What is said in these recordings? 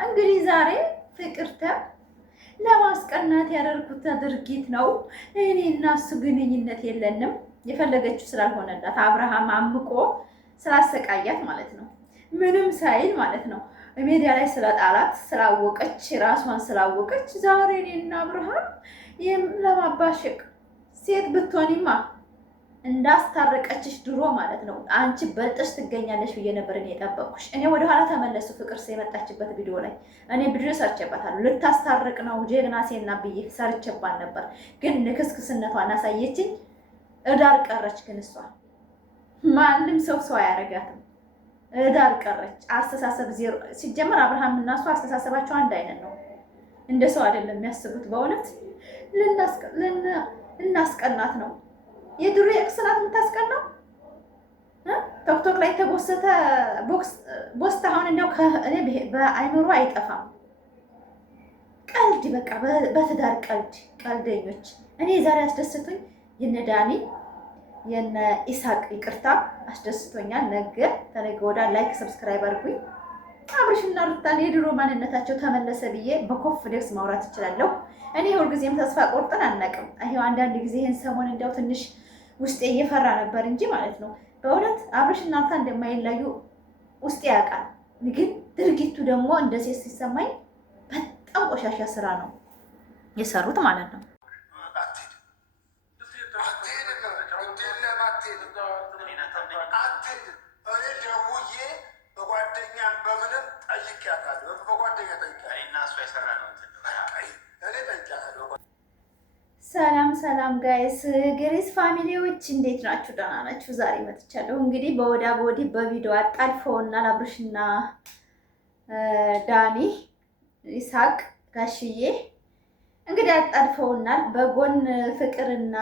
እንግዲህ ዛሬ ፍቅርተ ለማስቀናት ያደርጉት ድርጊት ነው። እኔ እና እሱ ግንኙነት የለንም የፈለገችው ስላልሆነላት አብርሃም አምቆ ስላሰቃያት ማለት ነው። ምንም ሳይል ማለት ነው። ሚዲያ ላይ ስለጣላት ስላወቀች ራሷን ስላወቀች ዛሬ እኔና አብርሃም ለማባሸቅ ሴት ብትሆኒማ እንዳስታረቀችሽ ድሮ ማለት ነው። አንቺ በልጠሽ ትገኛለሽ ብዬ ነበር እኔ የጠበቅኩሽ። እኔ ወደ ኋላ ተመለሱ። ፍቅር የመጣችበት ቪዲዮ ላይ እኔ ቪዲዮ ሰርቼባታለሁ። ልታስታርቅ ነው ጀግና ሴና ብዬ ሰርቼባት ነበር። ግን ንክስክስነቷን አሳየችኝ። እዳር ቀረች። ግን እሷ ማንም ሰው አያረጋትም። እዳር ቀረች። አስተሳሰብ ዜሮ። ሲጀመር አብርሃም እና እሷ አስተሳሰባቸው አንድ አይነት ነው። እንደ ሰው አይደለም የሚያስቡት። በእውነት ልናስቀናት ነው። የድሮ ኤክስ ናት የምታስቀናው። ቶክቶክ ላይ ተቦሰተ ቦስት አሁን እንደው እኔ በአይምሮ አይጠፋም። ቀልድ በቃ በትዳር ቀልደኞች። እኔ ዛሬ አስደስቶኝ የነ ዳኒ የነ ኢሳቅ ይቅርታ አስደስቶኛል። ነገ ተነገ ወዲያ ላይክ ሰብስክራይብ አድርጉኝ። አብርሽና ሩታን የድሮ ማንነታቸው ተመለሰ ብዬ በኮንፊደንስ ማውራት እችላለሁ። እኔ ሁልጊዜም ተስፋ ቆርጠን አናውቅም። ይሄው አንዳንድ ጊዜ ይህን ሰሞን እንዲያው ትንሽ ውስጤ እየፈራ ነበር እንጂ ማለት ነው። በእውነት አብርሽና ሩታ እንደማይለዩ ውስጤ ያውቃል። ግን ድርጊቱ ደግሞ እንደ ሴት ሲሰማኝ በጣም ቆሻሻ ስራ ነው የሰሩት ማለት ነው። ሰላም ጋይስ ግሬስ ፋሚሊዎች እንዴት ናችሁ? ደህና ናችሁ? ዛሬ መጥቻለሁ። እንግዲህ በወዲህ በቪዲዮ አጣልፈውናል። አብርሽና ዳኒ ይሳቅ ጋሽዬ እንግዲህ አጣልፈውናል። በጎን ፍቅርና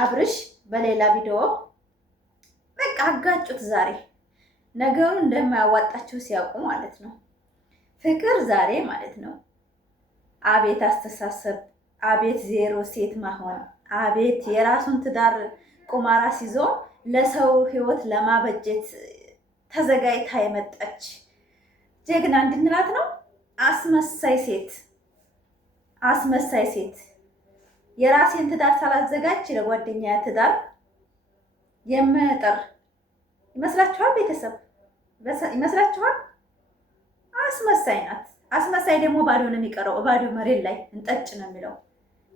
አብርሽ በሌላ ቪዲዮ በቃ አጋጩት። ዛሬ ነገሩ እንደማያዋጣቸው ሲያውቁ ማለት ነው። ፍቅር ዛሬ ማለት ነው አቤት አስተሳሰብ፣ አቤት ዜሮ ሴት መሆን፣ አቤት የራሱን ትዳር ቁማራ ሲዞ ለሰው ህይወት ለማበጀት ተዘጋጅታ የመጣች ጀግና እንድንላት ነው። አስመሳይ ሴት የራሴን ትዳር ሳላዘጋጅ ለጓደኛ ትዳር የምጠር ይመስላችኋል? ቤተሰብ ይመስላችኋል? አስመሳይ ናት። አስመሳይ ደግሞ ባዶ ነው የሚቀረው። ባዶ መሬት ላይ እንጠጭ ነው የሚለው።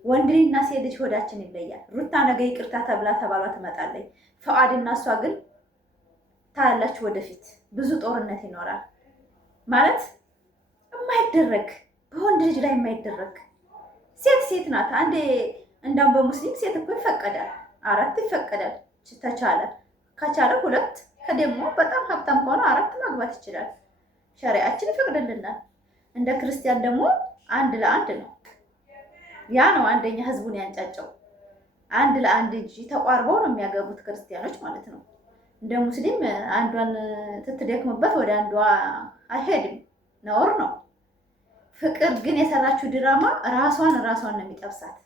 ወንድ ልጅና ሴት ልጅ ሆዳችን ይለያል። ሩታ ነገ ይቅርታ ተባሏ ትመጣለች። ፈቃድና እሷ ግን ታያላችሁ፣ ወደፊት ብዙ ጦርነት ይኖራል። ማለት የማይደረግ በወንድ ልጅ ላይ የማይደረግ ሴት ናት። አንዴ እንዳውም በሙስሊም ሴት እኮ ይፈቀዳል፣ 4 ይፈቀዳል ተቻለ። ከቻለ 2 ከደግሞ በጣም ሀብታም ከሆነ 4 ማግባት ይችላል። ሸሪዓችን ይፈቅድልናል። እንደ ክርስቲያን ደግሞ 1 ለ1 ነው። ያ ነው አንደኛ ህዝቡን ያንጫጫው። 1 ለ1 እንጂ ተቋርበው ነው የሚያገቡት ክርስቲያኖች ማለት ነው። እንደ ሙስሊም አንዷን ትትደክምበት ወደ አንዷ አይሄድም፣ ነውር ነው። ፍቅር ግን የሰራችው ድራማ ራሷን ነው የሚጠብሳት።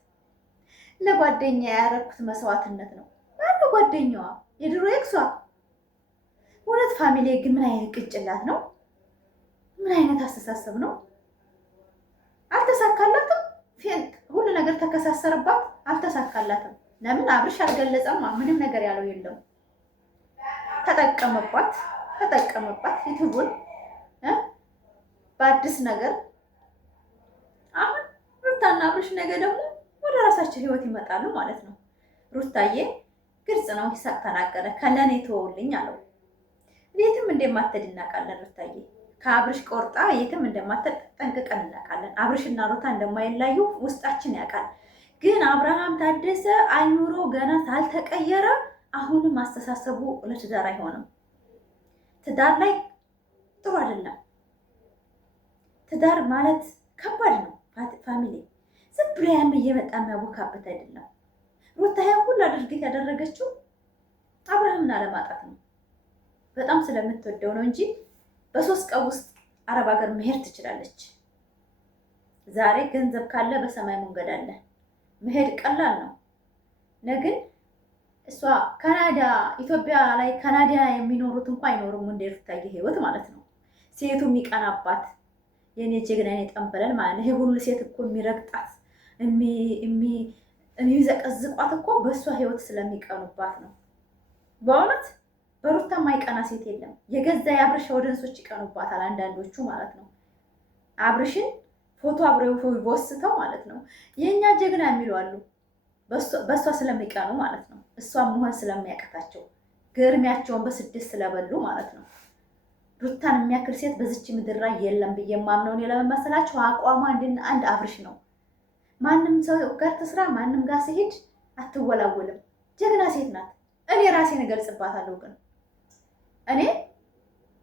ለጓደኛ ያደረኩት መስዋዕትነት ነው። አንዱ ጓደኛዋ የድሮ ኤክሷ። እውነት ፋሚሊ ግን ምን አይነት ቅጭላት ነው? ምን አይነት አስተሳሰብ ነው? አልተሳካላትም። ሁሉ ነገር ተከሳሰረባት፣ አልተሳካላትም። ለምን? አብርሽ አልገለጸም። ምንም ነገር ያለው የለም። ተጠቀመባት ዩቲዩቡን በአዲስ ነገር። አሁን ሩታና አብርሽ ነገ ደግሞ ወደ ራሳቸው ህይወት ይመጣሉ ማለት ነው። ሩታዬ ግልጽ ነው፣ ይሳቅ ተናገረ። ከለኔ ተወውልኝ አለው። የትም እንደማትሄድ እናውቃለን። ሩታዬ ከአብርሽ ቆርጣ የትም እንደማትሄድ ጠንቅቀን እናውቃለን። አብርሽና ሩታ እንደማይላዩ ውስጣችን ያውቃል። ግን አብርሃም ታደሰ አይኑሮ ገና ሳልተቀየረ አሁንም አስተሳሰቡ ለትዳር አይሆንም። ትዳር ላይ ጥሩ አይደለም። ትዳር ማለት ከባድ ነው። ፋሚሊ ዝም ብሎ ያም እየመጣ የሚያቦካበት አይደለም። ሩታ ሁሉ ድርጊት ያደረገችው አብርሃምን አለማጣት ነው። በጣም ስለምትወደው ነው እንጂ በ3 ቀን ውስጥ አረብ ሀገር መሄድ ትችላለች። ዛሬ ገንዘብ ካለ በሰማይ መንገድ አለ። መሄድ ቀላል ነው። ግን እሷ ካናዳ ኢትዮጵያ ላይ ካናዳ የሚኖሩት እንኳን አይኖሩም እንደ ሩታዬ ህይወት ማለት ነው። ሴቱ የሚቀናባት የኔ ጀግና የኔ ጠንበለል ማለት ነው። ይሄ ሁሉ ሴት እኮ የሚረግጣት የሚዘቀዝቋት እኮ በእሷ ህይወት ስለሚቀኑባት ነው። በእውነት በሩታ የማይቀና ሴት የለም። የገዛ የአብርሽ ወደንሶች ይቀኑባታል፣ አንዳንዶቹ ማለት ነው። አብርሽን ፎቶ አብረው ወስተው ማለት ነው የኛ ጀግና የሚሉ አሉ። በእሷ ስለሚቀኑ ማለት ነው። እሷን መሆን ስለሚያቀታቸው ግርሚያቸውን በስደት ስለበሉ ማለት ነው። ሩታን የሚያክል ሴት በዚች ምድር ላይ የለም ብዬ የማምነው እኔ ለምን መሰላችሁ? አቋሟ አንድ አብርሽ ነው። ማንም ሰው ጋር ትስራ፣ ማንም ጋር ሲሄድ አትወላወልም። ጀግና ሴት ናት። እኔ ራሴን እገልጽባታለሁ። ግን እኔ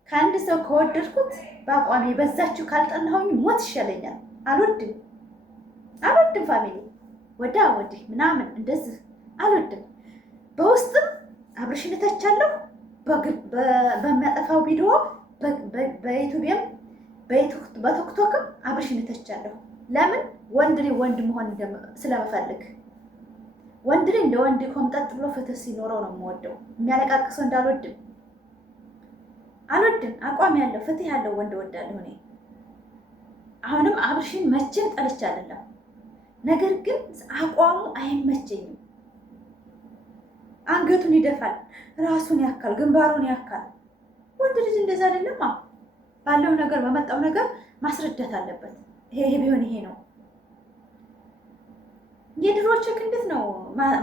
ከአንድ ሰው ከወደድኩት በአቋሜ በዛችሁ ካልጠላሁኝ ሞት ይሻለኛል። አልወድም ፋሚሊ ወዳ ወዲህ ምናምን እንደዚህ አልወድም። በውስጥም አብርሽን እተቻለሁ፣ በሚያጠፋው ቪዲዮ በዩቲዩብም በቲክቶክም አብርሽን እተቻለሁ። ለምን? ወንድ ልጅ ወንድ መሆን ስለምፈልግ፣ ወንድ ልጅ እንደ ወንድ ኮምጠጥ ብሎ ፍትህ ሲኖረው ነው የምወደው። የሚያለቃቅሰው እንዳልወድም አልወድም። አቋም ያለው ፍትህ ያለው ወንድ እወዳለሁ እኔ። አሁንም አብርሽን መቼም ጠልቼ አይደለም፣ ነገር ግን አቋሙ አይመቸኝም። አንገቱን ይደፋል፣ ራሱን ያካል፣ ግንባሩን ያካል። ወንድ ልጅ እንደዛ አይደለም። ባለው ነገር በመጣው ነገር ማስረዳት አለበት። ይሄ ቢሆን ይሄ ነው። የድሮችክ እንዴት ነው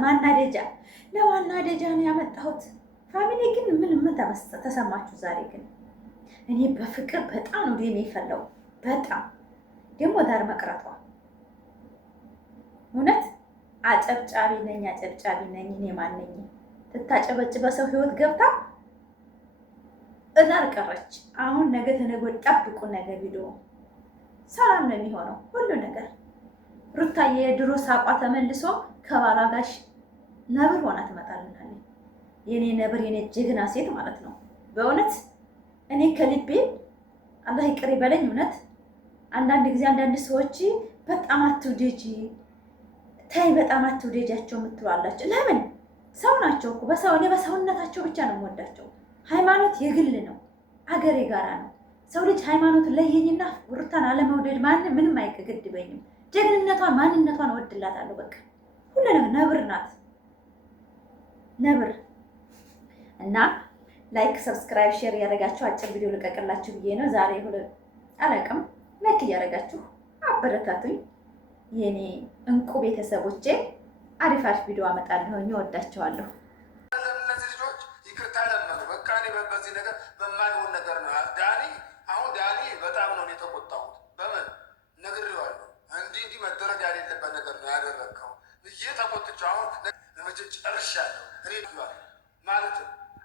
ማናደጃ ለማናደጃ ነው ያመጣሁት። ፋሚሊ ግን ምን ተሰማችሁ ዛሬ? ግን እኔ በፍቅር በጣም ነው የሚፈለው። በጣም ደግሞ ዳር መቅረቷ እውነት አጨብጫቢ ነኝ እኔ ማነኝ? ትታጨበጭ በሰው ህይወት ገብታ እዳር ቀረች። አሁን ነገ ተነገ ወዲያ ጠብቁ። ነገ ቪዲዮ ሰላም ነው የሚሆነው ሁሉ ነገር። ሩታዬ የድሮ ሳቋ ተመልሶ ከባሏ ጋር ነብር ሆና ትመጣልናለች። የኔ ነብር የኔ ጀግና ሴት ማለት ነው። በእውነት እኔ ከልቤ አላህ ይቅር ይበለኝ። እውነት አንዳንድ ጊዜ አንዳንድ ሰዎች በጣም አትውደጂ ታይ በጣም አትውደጃቸው የምትሏላችሁ። ለምን? ሰው ናቸው እኮ እኔ በሰውነታቸው ብቻ ነው የምወዳቸው። ሃይማኖት የግል ነው፣ አገር የጋራ ነው። ሰው ልጅ ሃይማኖቱን ለየኝና ሩታን አለመውደድ ምንም አይገድበኝም። ጀግንነቷን ማንነቷን እወድላታለሁ። በቃ ሁሉ ነገር ነብር ናት፣ ነብር። እና ላይክ፣ ሰብስክራይብ፣ ሼር እያደረጋችሁ አጭር ቪዲዮ ልቀቅላችሁ ብዬ ነው ዛሬ። አላውቅም፣ ላይክ እያደረጋችሁ አበረታቱኝ የኔ እንቁ ቤተሰቦቼ። አሪፍ ቪዲዮ አመጣለሁ። እወዳቸዋለሁ። እነዚህ ልጆች ይቅርታ ለመኑ። በቃ እኔ በዚህ ነገር በማይሆን ነገር ነው ዳኒ በጣም ነው የተቆጣሁት። በምን ነግሬዋለሁ። እንዲህ መደረግ ያሌለበት ነገር ነው ያደረግከው ብዬ ተቆጥቼ አሁን ለመቼ ጨርሻለሁ። እኔ ይዋል ማለት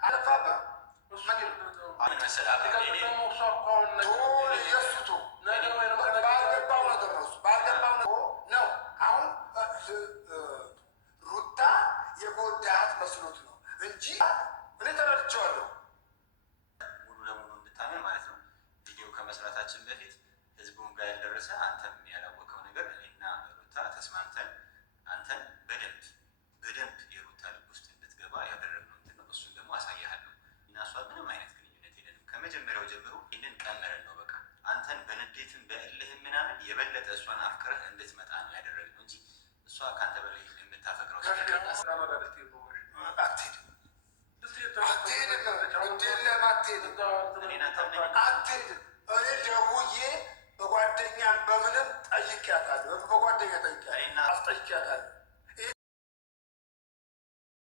አለፋባ ሩታ የጎዳት መስሎት ነው እንጂ እኔ ተረድቼዋለሁ። ሙሉ ለሙሉ እንድታምን ማለት ነው። ቪዲዮ ከመስራታችን በፊት ህዝቡም ጋር ያልደረሰ አንተም ያላወቀው ነገር እኔና ሩታ ተስማምተን አንተን በደንብ የሩታ ልብ ውስጥ እንድትገባ ያደረግነው እንትን ነው። እሱን ደግሞ አሳያለሁ። እና እሷ ምንም አይነት ግንኙነት የለንም ከመጀመሪያው ጀምሮ። ይህንን ቀመረን ነው በቃ አንተን በንዴትም በእልህም ምናምን የበለጠ እሷን አፍቅረህ እንድትመጣ ነው ያደረግነው እንጂ እሷ ከአንተ በላይ የምታፈቅረው እኔ ደውዬ በጓደኛ በምንም ጠይቄያታለሁ። በጓደኛ ጠይቄያታለሁ።